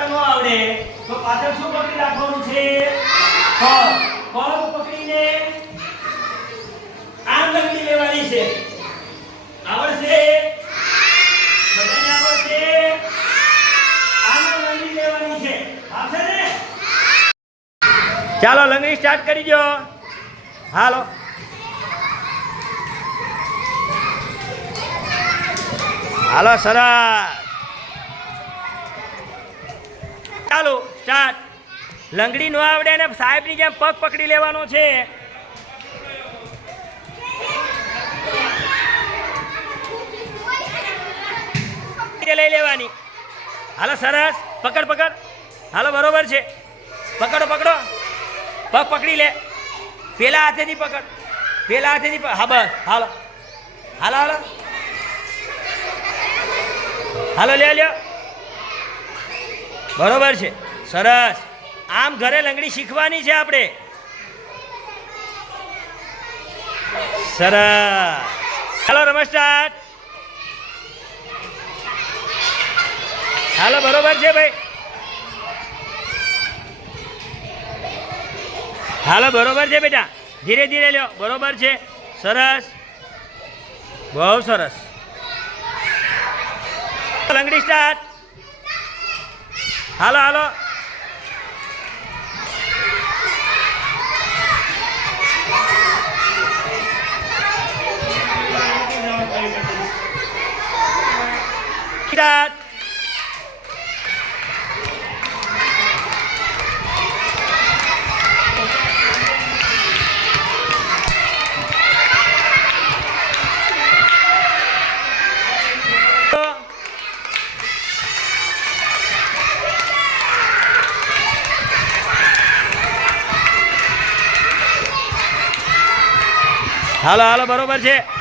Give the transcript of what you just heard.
કરતા ન આવડે તો પાછળ શું પકડી રાખવાનું છે? પગ. પગ પકડીને આમ લંગડી લેવાની છે. આવડશે? બધાને આવડશે? આમ લંગડી લેવાની છે. આવશે ને? ચાલો લંગડી સ્ટાર્ટ કરી દો. હાલો. હાલો સરસ. ચાલો સ્ટાર્ટ. લંગડી નો આવડે ને સાહેબની જેમ પગ પકડી લેવાનો છે. લઈ લેવાની. હાલો સરસ. પકડ પકડ. હાલો બરોબર છે. પકડો પકડો. પગ પકડી લે. પેલા હાથેથી પકડ. પેલા હાથેથી હા બસ. હાલો હાલો હાલો હાલો લે લ્યો. બરોબર છે. સરસ. આમ ઘરે લંગડી શીખવાની છે આપણે. સરસ. હાલો રમત સ્ટાર્ટ. હાલો બરોબર છે ભાઈ. હાલો બરોબર છે બેટા. ધીરે ધીરે લ્યો. બરોબર છે. સરસ. બહુ સરસ. લંગડી સ્ટાર્ટ. હાલો હાલો. સ્ટાર્ટ. હાલો હાલો બરોબર છે.